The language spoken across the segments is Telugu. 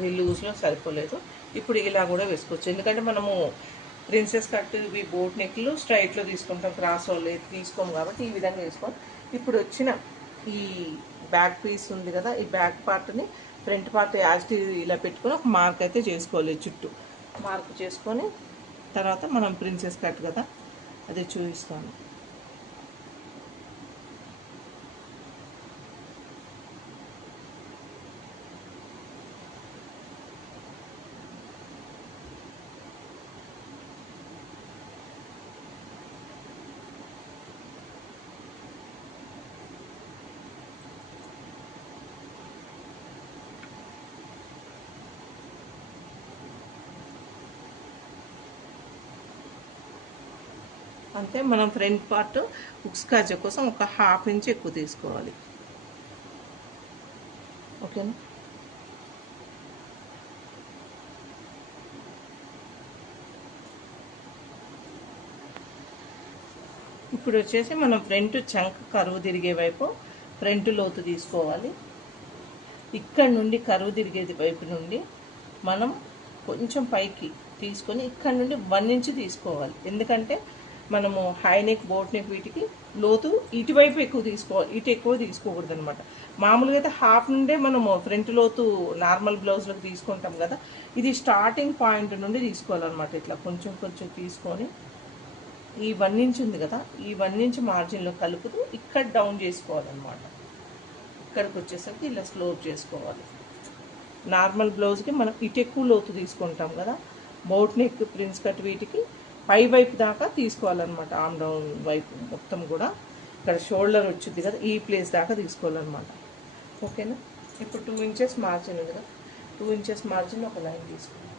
అది లూజ్లో సరిపోలేదు. ఇప్పుడు ఇలా కూడా వేసుకోవచ్చు, ఎందుకంటే మనము ప్రిన్సెస్ కట్ ఇవి బోట్ నెక్లు స్ట్రైట్లో తీసుకుంటాం, క్రాస్ వాళ్ళు తీసుకోము కాబట్టి ఈ విధంగా వేసుకోవాలి. ఇప్పుడు వచ్చిన ఈ బ్యాక్ పీస్ ఉంది కదా, ఈ బ్యాక్ పార్ట్ని ఫ్రంట్ పార్ట్ యాజ్టీ ఇలా పెట్టుకొని ఒక మార్క్ అయితే చేసుకోవాలి, చుట్టూ మార్క్ చేసుకొని తర్వాత మనం ప్రిన్సెస్ కట్ కదా అదే చూపిస్తాను. అంతే. మనం ఫ్రంట్ పార్ట్ హుక్స్ కాజా కోసం ఒక ½ ఇంచ్ ఎక్కువ తీసుకోవాలి, ఓకేనా. ఇప్పుడు వచ్చేసి మనం ఫ్రంట్ చంక్ కరువు తిరిగే వైపు ఫ్రంట్ లోతు తీసుకోవాలి. ఇక్కడ నుండి కరువు తిరిగేది వైపు నుండి మనం కొంచెం పైకి తీసుకొని ఇక్కడ నుండి 1 ఇంచ్ తీసుకోవాలి, ఎందుకంటే మనము హై నెక్ బోట్ నెక్ వీటికి లోతు ఇటువైపు ఎక్కువ తీసుకోవాలి, ఇటు ఎక్కువ తీసుకోకూడదు అనమాట. మామూలుగా అయితే ½ నుండే మనము ఫ్రంట్ లోతు నార్మల్ బ్లౌజ్లోకి తీసుకుంటాం కదా, ఇది స్టార్టింగ్ పాయింట్ నుండి తీసుకోవాలన్నమాట. ఇట్లా కొంచెం కొంచెం తీసుకొని ఈ 1 ఇంచ్ ఉంది కదా, ఈ 1 ఇంచ్ మార్జిన్లో కలుపుతూ ఇక్కడ డౌన్ చేసుకోవాలన్నమాట. ఇక్కడికి వచ్చేసరికి ఇలా స్లోప్ చేసుకోవాలి. నార్మల్ బ్లౌజ్కి మనం ఇటు ఎక్కువ లోతు తీసుకుంటాం కదా, బోట్ నెక్ ప్రిన్స్ కట్ వీటికి పై వైపు దాకా తీసుకోవాలన్నమాట. ఆమ్ డౌన్ వైపు మొత్తం కూడా ఇక్కడ షోల్డర్ వచ్చింది కదా, ఈ ప్లేస్ దాకా తీసుకోవాలన్నమాట, ఓకేనా. ఇప్పుడు 2 ఇంచెస్ మార్జిన్ ఉంది కదా, 2 ఇంచెస్ మార్జిన్ ఒక లైన్ తీసుకోవాలి.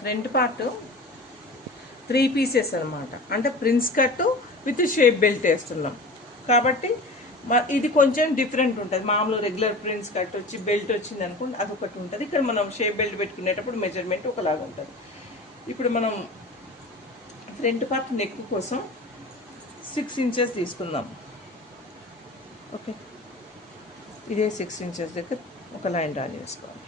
ఫ్రంట్ పార్ట్ 3 పీసెస్ అనమాట, అంటే prince cut with shape belt వేస్తున్నాం కాబట్టి ఇది కొంచెం డిఫరెంట్ ఉంటుంది. మామూలు రెగ్యులర్ ప్రిన్స్ కట్ వచ్చి బెల్ట్ వచ్చింది అనుకోండి, అదొకటి ఉంటుంది. ఇక్కడ మనం షేప్ బెల్ట్ పెట్టుకునేటప్పుడు మెజర్మెంట్ ఒకలాగా ఉంటుంది. ఇప్పుడు మనం ఫ్రంట్ పార్ట్ నెక్ కోసం 6 ఇంచెస్ తీసుకుందాం, ఓకే. ఇదే 6 ఇంచెస్ దగ్గర ఒక లైన్ డ్రా చేసుకోవాలి.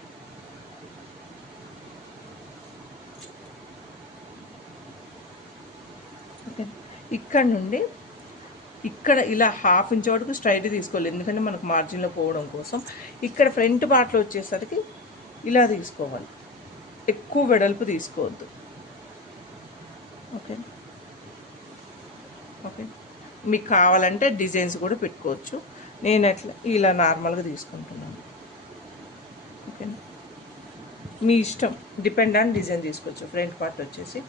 ఓకే, ఇక్కడ నుండి ఇక్కడ ఇలా ½ ఇంచ్ వరకు స్ట్రైట్ తీసుకోవాలి, ఎందుకంటే మనకు మార్జిన్లో పోవడం కోసం. ఇక్కడ ఫ్రంట్ పార్ట్లో వచ్చేసరికి ఇలా తీసుకోవాలి, ఎక్కువ వెడల్పు తీసుకోవద్దు, ఓకే. ఓకే, మీకు కావాలంటే డిజైన్స్ కూడా పెట్టుకోవచ్చు. నేను అట్లా ఇలా నార్మల్గా తీసుకుంటున్నాను, ఓకేనా. మీ ఇష్టం, డిపెండ్ ఆన్ డిజైన్ తీసుకోవచ్చు. ఫ్రంట్ పార్ట్ వచ్చేసి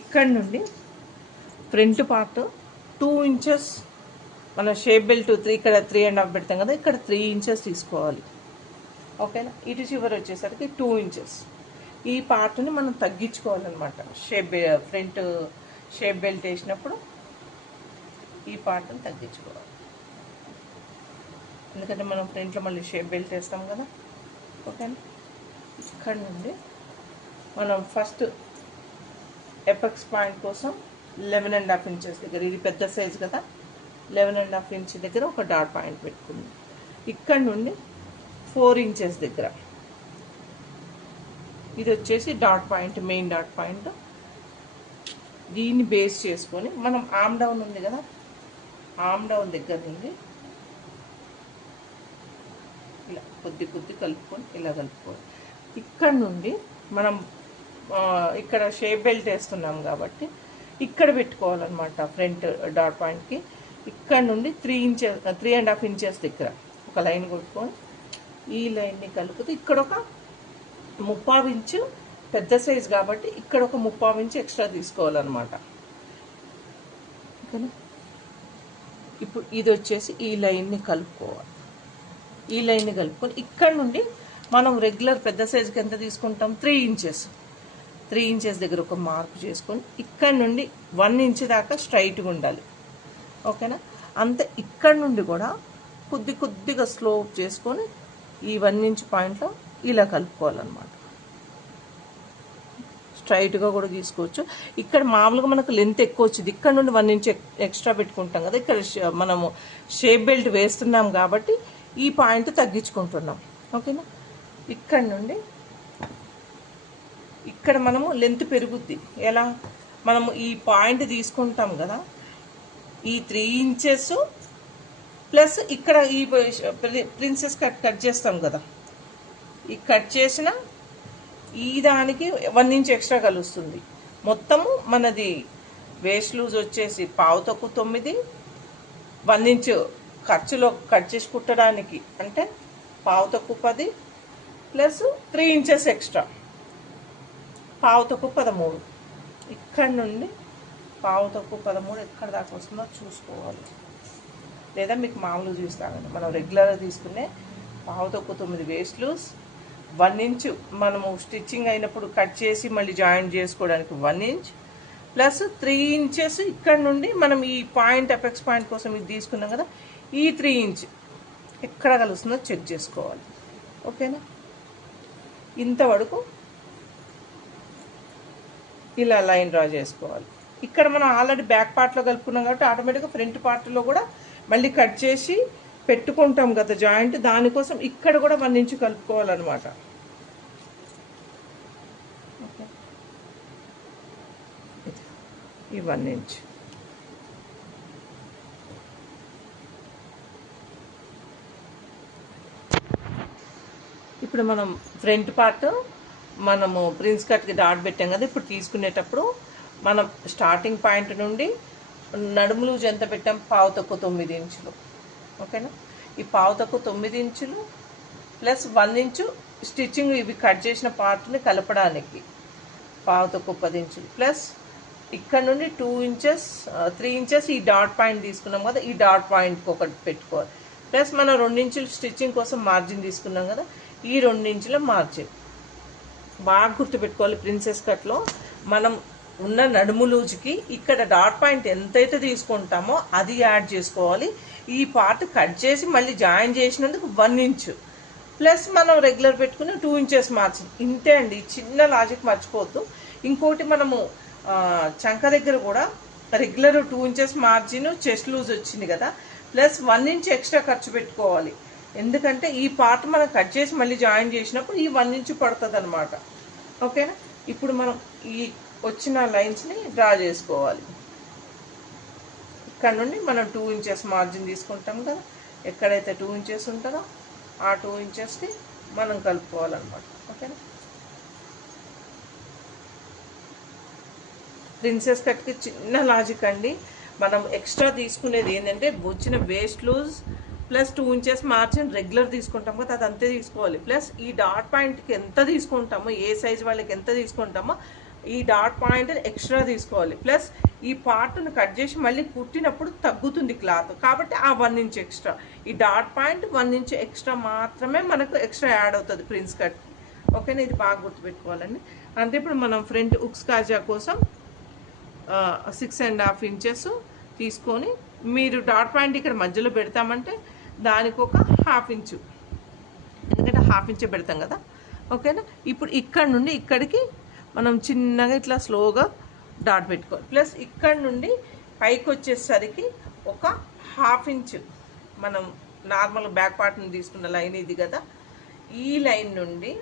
ఇక్కడ నుండి ఫ్రంట్ పార్ట్ 2 ఇంచెస్ మనం షేప్ బెల్ట్ ఇక్కడ 3.5 పెడతాం కదా, ఇక్కడ 3 ఇంచెస్ తీసుకోవాలి, ఓకేనా. ఇటు చివరి వచ్చేసరికి 2 ఇంచెస్. ఈ పార్ట్ని మనం తగ్గించుకోవాలన్నమాట. ఫ్రంట్ షేప్ బెల్ట్ వేసినప్పుడు ఈ పార్ట్ని తగ్గించుకోవాలి, ఎందుకంటే మనం ఫ్రంట్లో మళ్ళీ షేప్ బెల్ట్ వేస్తాం కదా, ఓకేనా. ఇక్కడ నుండి మనం ఫస్ట్ ఎపెక్స్ పాయింట్ కోసం 11.5 ఇంచెస్ దగ్గర, ఇది పెద్ద సైజు కదా, 11.5 ఇంచ్ దగ్గర ఒక డాట్ పాయింట్ పెట్టుకుంది. ఇక్కడ నుండి 4 ఇంచెస్ దగ్గర ఇది వచ్చేసి dot point, main dot point. దీన్ని బేస్ చేసుకొని మనం ఆమ్ డౌన్ ఉంది కదా, ఆమ్ డౌన్ దగ్గర నుండి ఇలా కొద్ది కలుపుకొని ఇలా కలుపుకోవాలి. ఇక్కడ నుండి మనం ఇక్కడ షేప్ బెల్ట్ వేస్తున్నాం కాబట్టి ఇక్కడ పెట్టుకోవాలన్నమాట. ఫ్రంట్ డాట్ పాయింట్కి ఇక్కడ నుండి 3.5 ఇంచెస్ దగ్గర ఒక లైన్ కొట్టుకొని ఈ లైన్ని కలుపుతూ ఇక్కడ ఒక 3/4 ఇంచు, పెద్ద సైజు కాబట్టి ఇక్కడ ఒక 3/4 ఇంచు ఎక్స్ట్రా తీసుకోవాలన్నమాట, ఓకేనా. ఇప్పుడు ఇది వచ్చేసి ఈ లైన్ని కలుపుకోవాలి. ఈ లైన్ని కలుపుకొని ఇక్కడ నుండి మనం రెగ్యులర్ పెద్ద సైజుకి ఎంత తీసుకుంటాం, 3 ఇంచెస్. 3 ఇంచెస్ దగ్గర ఒక మార్క్ చేసుకొని ఇక్కడ నుండి 1 ఇంచ్ దాకా స్ట్రైట్గా ఉండాలి, ఓకేనా. అంతే. ఇక్కడ నుండి కూడా కొద్దిగా స్లోప్ చేసుకొని ఈ 1 ఇంచ్ పాయింట్లో ఇలా కలుపుకోవాలన్నమాట. స్ట్రైట్గా కూడా తీసుకోవచ్చు. ఇక్కడ మామూలుగా మనకు లెంత్ ఎక్కువ వచ్చింది, ఇక్కడ నుండి 1 ఇంచ్ ఎక్స్ట్రా పెట్టుకుంటాం కదా, ఇక్కడ మనము షేప్ బెల్ట్ వేస్తున్నాం కాబట్టి ఈ పాయింట్ తగ్గించుకుంటున్నాం, ఓకేనా. ఇక్కడ నుండి ఇక్కడ మనము లెంత్ పెరుగుద్ది. ఎలా, మనము ఈ పాయింట్ తీసుకుంటాం కదా, ఈ 3 ఇంచెస్ ప్లస్ ఇక్కడ ఈ ప్రిన్సెస్ కట్ చేస్తాం కదా, ఈ కట్ చేసిన ఈ దానికి 1 ఇంచ్ ఎక్స్ట్రా కలుస్తుంది. మొత్తము మనది వేస్ట్ లూజ్ వచ్చేసి 9.5, 1 ఇంచ్ ఖర్చులో కట్ చేసి కుట్టడానికి అంటే 10 ప్లస్ 3 ఇంచెస్ ఎక్స్ట్రా 13. ఇక్కడ నుండి 13 ఎక్కడ దాకా వస్తుందో చూసుకోవాలి, లేదా మీకు మామూలు చూస్తామండి. మనం రెగ్యులర్గా తీసుకునే 9.5 వేస్ట్ లూజ్, 1 ఇంచ్ మనము స్టిచ్చింగ్ అయినప్పుడు కట్ చేసి మళ్ళీ జాయింట్ చేసుకోవడానికి 1 ఇంచ్ ప్లస్ 3 ఇంచెస్ ఇక్కడ నుండి మనం ఈ పాయింట్ ఎఫెక్స్ పాయింట్ కోసం ఇది తీసుకున్నాం కదా, ఈ 3 ఇంచ్ ఎక్కడ కలుస్తుందో చెక్ చేసుకోవాలి. ఓకేనా, ఇంతవరకు ఇలా లైన్ డ్రా చేసుకోవాలి. ఇక్కడ మనం ఆల్రెడీ బ్యాక్ పార్ట్లో కలుపుకున్నాం కాబట్టి ఆటోమేటిక్గా ఫ్రంట్ పార్ట్లో కూడా మళ్ళీ కట్ చేసి పెట్టుకుంటాం కదా జాయింట్, దానికోసం ఇక్కడ కూడా 1 ఇంచ్ కలుపుకోవాలన్నమాట. ఈ 1 ఇంచ్ ఇప్పుడు మనం ఫ్రంట్ పార్ట్ మనము ప్రిన్స్ కట్కి డాట్ పెట్టాం కదా, ఇప్పుడు తీసుకునేటప్పుడు మనం స్టార్టింగ్ పాయింట్ నుండి నడుము లూజ్ ఎంత పెట్టాం, 9.5 ఇంచులు. ఓకేనా, ఈ 9.5 ఇంచులు ప్లస్ 1 ఇంచు స్టిచ్చింగ్ ఇవి కట్ చేసిన పార్ట్ని కలపడానికి 10 ఇంచులు ప్లస్ ఇక్కడ నుండి 2 ఇంచెస్ 3 ఇంచెస్ ఈ డాట్ పాయింట్ తీసుకున్నాం కదా, ఈ డాట్ పాయింట్కి ఒకటి పెట్టుకోవాలి. ప్లస్ మనం 2 ఇంచులు స్టిచ్చింగ్ కోసం మార్జిన్ తీసుకున్నాం కదా, ఈ 2 ఇంచుల మార్జిన్ బాగా గుర్తుపెట్టుకోవాలి. ప్రిన్సెస్ కట్లో మనం ఉన్న నడుము లూజ్కి ఇక్కడ డాట్ పాయింట్ ఎంతైతే తీసుకుంటామో అది యాడ్ చేసుకోవాలి. ఈ పార్ట్ కట్ చేసి మళ్ళీ జాయిన్ చేసినందుకు 1 ఇంచు ప్లస్ మనం రెగ్యులర్ పెట్టుకుని 2 ఇంచెస్ మార్జిన్. ఇంతే అండి, చిన్న లాజిక్ మర్చిపోవద్దు. ఇంకోటి మనము చంక దగ్గర కూడా regular 2 inches margin chest loose వచ్చింది కదా, ప్లస్ 1 ఇంచ్ ఎక్స్ట్రా ఖర్చు పెట్టుకోవాలి. ఎందుకంటే ఈ పార్ట్ మనం కట్ చేసి మళ్ళీ జాయిన్ చేసినప్పుడు ఈ 1 ఇంచ్ పడుతుంది అనమాట. ఓకేనా, ఇప్పుడు మనం ఈ వచ్చిన లైన్స్ని డ్రా చేసుకోవాలి. ఇక్కడ నుండి మనం 2 ఇంచెస్ మార్జిన్ తీసుకుంటాం కదా, ఎక్కడైతే 2 ఇంచెస్ ఉంటుందో ఆ 2 ఇంచెస్కి మనం కలుపుకోవాలన్నమాట. ఓకేనా, ప్రిన్సెస్ కట్కి చిన్న లాజిక్ అండి. మనం ఎక్స్ట్రా తీసుకునేది ఏంటంటే వచ్చిన waist loose plus 2 inches margin regular తీసుకుంటాం కదా, అది అంతే తీసుకోవాలి. ప్లస్ ఈ డాట్ పాయింట్కి ఎంత తీసుకుంటామో, ఏ సైజ్ వాళ్ళకి ఎంత తీసుకుంటామో ఈ డాట్ పాయింట్ ఎక్స్ట్రా తీసుకోవాలి. ప్లస్ ఈ పార్ట్ను కట్ చేసి మళ్ళీ కుట్టినప్పుడు తగ్గుతుంది క్లాత్, కాబట్టి ఆ 1 ఇంచ్ ఎక్స్ట్రా, ఈ డాట్ పాయింట్ 1 ఇంచ్ ఎక్స్ట్రా మాత్రమే మనకు ఎక్స్ట్రా యాడ్ అవుతుంది ప్రిన్స్ కట్. ఓకేనా, ఇది బాగా గుర్తుపెట్టుకోవాలండి. అంటే ఇప్పుడు మనం ఫ్రంట్ ఉక్స్ కాజా కోసం 6.5 ఇంచెస్ తీసుకొని, మీరు డాట్ పాయింట్ ఇక్కడ మధ్యలో పెడతామంటే దానికి ఒక 1/2 ఇంచు, ఎందుకంటే 1/2 ఇంచే పెడతాం కదా. ఓకేనా, ఇప్పుడు ఇక్కడ నుండి ఇక్కడికి మనం చిన్నగా ఇట్లా స్లోగా డాట్ పెట్టుకోవాలి. ప్లస్ ఇక్కడ నుండి పైకి వచ్చేసరికి ఒక 1/2 ఇంచు మనం నార్మల్ బ్యాక్ పార్ట్ని తీసుకున్న లైన్ ఇది కదా, ఈ లైన్ నుండి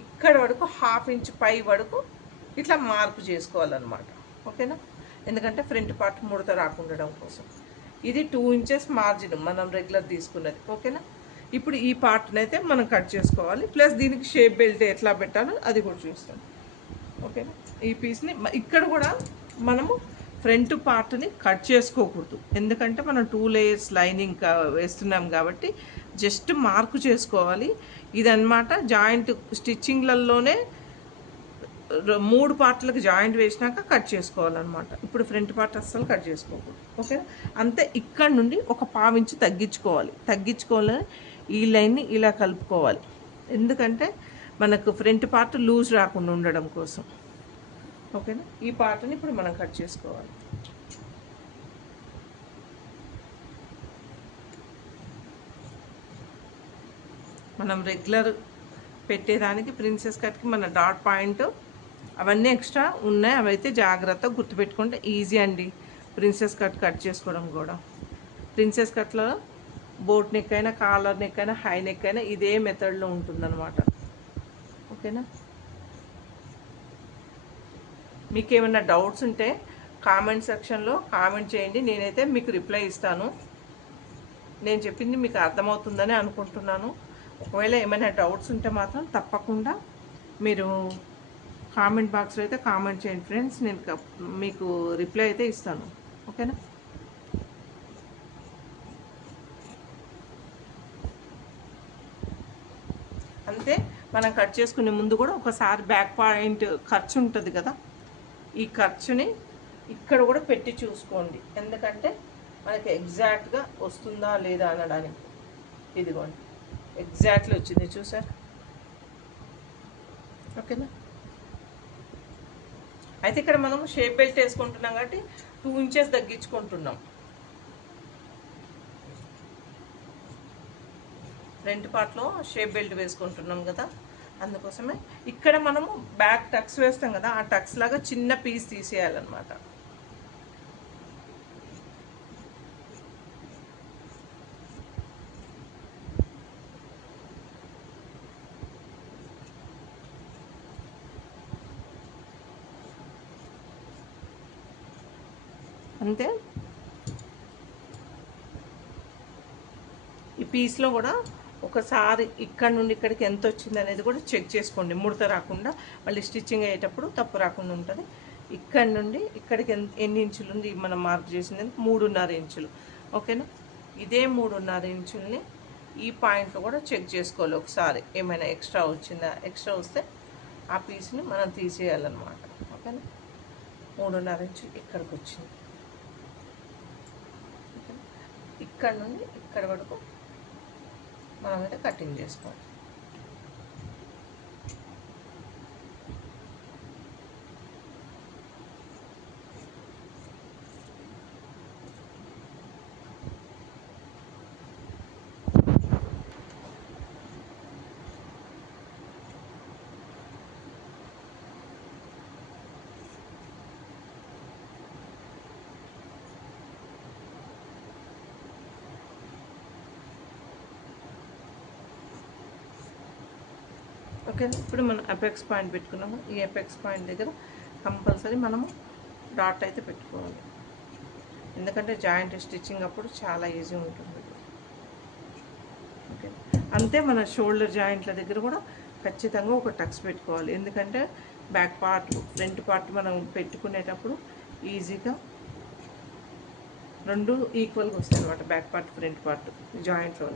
ఇక్కడ వరకు 1/2 ఇంచు పై వరకు ఇట్లా మార్పు చేసుకోవాలన్నమాట. ఓకేనా, ఎందుకంటే ఫ్రంట్ పార్ట్ ముడత రాకుండడం కోసం. ఇది 2 ఇంచెస్ మార్జిన్ మనం రెగ్యులర్ తీసుకున్నది. ఓకేనా, ఇప్పుడు ఈ పార్ట్ని అయితే మనం కట్ చేసుకోవాలి. ప్లస్ దీనికి షేప్ బెల్ట్ ఎట్లా పెట్టాలో అది కూడా చూస్తాం. ఓకేనా, ఈ పీస్ని ఇక్కడ కూడా మనము ఫ్రంట్ పార్ట్ని కట్ చేసుకోకూడదు, ఎందుకంటే మనం 2 లేయర్స్ లైనింగ్ వేస్తున్నాం కాబట్టి జస్ట్ మార్కు చేసుకోవాలి. ఇదన్నమాట జాయింట్ స్టిచ్చింగ్లలోనే 3 పార్ట్లకు జాయింట్ వేసినాక కట్ చేసుకోవాలన్నమాట. ఇప్పుడు ఫ్రంట్ పార్ట్ అస్సలు కట్ చేసుకోకూడదు. ఓకే, అంతే. ఇక్కడ నుండి ఒక 1/2 ఇంచు తగ్గించుకోవాలని ఈ లైన్ని ఇలా కలుపుకోవాలి, ఎందుకంటే మనకు ఫ్రంట్ పార్ట్ లూజ్ రాకుండా ఉండడం కోసం. ఓకేనా, ఈ పార్ట్ని ఇప్పుడు మనం కట్ చేసుకోవాలి. మనం రెగ్యులర్ పెట్టేదానికి ప్రిన్సెస్ కట్కి మన డాట్ పాయింట్ అవన్నీ ఎక్స్ట్రా ఉన్నాయి, అవైతే జాగ్రత్తగా గుర్తుపెట్టుకుంటే ఈజీ అండి ప్రిన్సెస్ కట్ చేసుకోవడం కూడా. ప్రిన్సెస్ కట్లో బోట్ నెక్ అయినా, కాలర్ నెక్ అయినా, హై నెక్ అయినా ఇదే మెథడ్లో ఉంటుందన్నమాట. ఓకేనా? మీకు ఏమైనా డౌట్స్ ఉంటే కామెంట్ సెక్షన్లో కామెంట్ చేయండి, నేనైతే మీకు రిప్లై ఇస్తాను. నేను చెప్పింది మీకు అర్థమవుతుందని అనుకుంటున్నాను. ఒకవేళ ఏమైనా డౌట్స్ ఉంటే మాత్రం తప్పకుండా మీరు కామెంట్ బాక్స్లో అయితే కామెంట్ చేయండి ఫ్రెండ్స్, నేను మీకు రిప్లై అయితే ఇస్తాను. ఓకేనా? అంతే. మనం కట్ చేసుకునే ముందు కూడా ఒకసారి బ్యాక్ పాయింట్ ఖర్చు ఉంటుంది కదా, ఈ ఖర్చుని ఇక్కడ కూడా పెట్టి చూసుకోండి, ఎందుకంటే మనకి ఎగ్జాక్ట్గా వస్తుందా లేదా అనడానికి. ఇదిగోండి, ఎగ్జాక్ట్లీ వచ్చింది, చూసారు? ఓకేనా? అయితే ఇక్కడ మనం షేప్ బెల్ట్ వేసుకుంటున్నాం కాబట్టి 2 ఇంచెస్ తగ్గించుకుంటున్నాం. ఫ్రంట్ పార్ట్లో షేప్ బెల్ట్ వేసుకుంటున్నాం కదా, అందుకోసమే ఇక్కడ మనము బ్యాక్ టక్స్ వేస్తాం కదా, ఆ టక్స్ లాగా చిన్న పీస్ తీసేయాలన్నమాట. అంతే. ఈ పీస్లో కూడా ఒకసారి ఇక్కడ నుండి ఇక్కడికి ఎంత వచ్చింది అనేది కూడా చెక్ చేసుకోండి, ముడత రాకుండా, మళ్ళీ స్టిచ్చింగ్ అయ్యేటప్పుడు తప్పు రాకుండా ఉంటుంది. ఇక్కడ నుండి ఇక్కడికి ఎన్ని ఇంచులు ఉంది మనం మార్క్ చేసింది? 3.5 ఇంచులు. ఓకేనా? ఇదే 3.5 ఇంచుల్ని ఈ పాయింట్లో కూడా చెక్ చేసుకోవాలి ఒకసారి, ఏమైనా ఎక్స్ట్రా వచ్చిందా. ఎక్స్ట్రా వస్తే ఆ పీస్ని మనం తీసేయాలన్నమాట. ఓకేనా? 3.5 ఇంచులు ఇక్కడికి వచ్చింది. ఇక్కడ నుండి ఇక్కడ వరకు మనమైతే కటింగ్ చేసుకోవాలి. ఓకే, ఇప్పుడు మనం అపెక్స్ పాయింట్ పెట్టుకున్నాము. ఈ అపెక్స్ పాయింట్ దగ్గర కంపల్సరీ మనము డాట్ అయితే పెట్టుకోవాలి, ఎందుకంటే జాయింట్ స్టిచ్చింగ్ అప్పుడు చాలా ఈజీ ఉంటుంది. ఓకే, అంతే. మన షోల్డర్ జాయింట్ల దగ్గర కూడా ఖచ్చితంగా ఒక టక్స్ పెట్టుకోవాలి, ఎందుకంటే బ్యాక్ పార్ట్ ఫ్రంట్ పార్ట్ మనం పెట్టుకునేటప్పుడు ఈజీగా రెండు ఈక్వల్గా వస్తాయి అన్నమాట, బ్యాక్ పార్ట్ ఫ్రంట్ పార్ట్ జాయింట్లో.